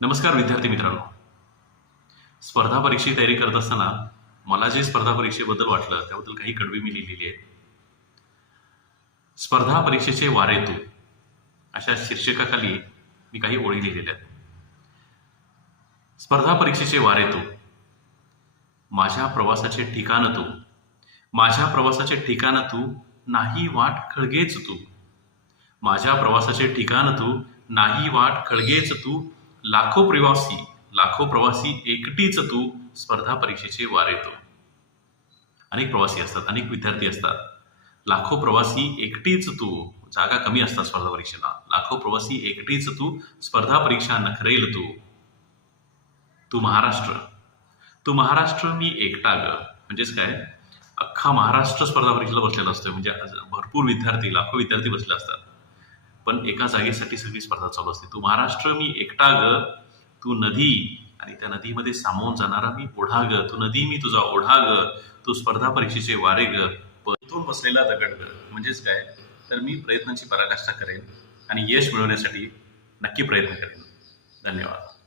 नमस्कार विद्यार्थी मित्रांनो. स्पर्धा परीक्षेची तयारी करत असताना मला जे स्पर्धा परीक्षेबद्दल वाटलं त्याबद्दल काही कडवी मी लिहिलेली आहेत. स्पर्धा परीक्षेचे वारे तू अशा शीर्षकाखाली मी काही ओळी लिहिलेल्या आहेत. स्पर्धा परीक्षेचे वारे तू, माझ्या प्रवासाचे ठिकाण तू, माझ्या प्रवासाचे ठिकाण तू, नाही वाट खळगेच तू, माझ्या प्रवासाचे ठिकाण तू, नाही वाट खळगेच तू, लाखो प्रवासी एकटीच तू, स्पर्धा परीक्षेचे वारे तू. अनेक प्रवासी असतात, अनेक विद्यार्थी असतात. लाखो प्रवासी एकटीच तू, जागा कमी असतात स्पर्धा परीक्षेला. लाखो प्रवासी एकटीच तू, स्पर्धा परीक्षा नखरेल तू. तू महाराष्ट्र मी एकटा ग. म्हणजेच काय, अख्खा महाराष्ट्र स्पर्धा परीक्षेला बसलेला असतोय. म्हणजे भरपूर विद्यार्थी, लाखो विद्यार्थी बसले असतात, पण एका जागेसाठी सगळी स्पर्धा चालू असते. तू महाराष्ट्र मी एकटा ग, तू नदी आणि त्या नदीमध्ये सामावून जाणारा मी ओढा ग. तू नदी मी तुझा ओढा ग, तू स्पर्धा परीक्षेचे वारे ग, परतून बसलेला दगड ग. म्हणजेच काय, तर मी प्रयत्नांची पराकाष्ठा करेन आणि यश मिळवण्यासाठी नक्की प्रयत्न करेन. धन्यवाद.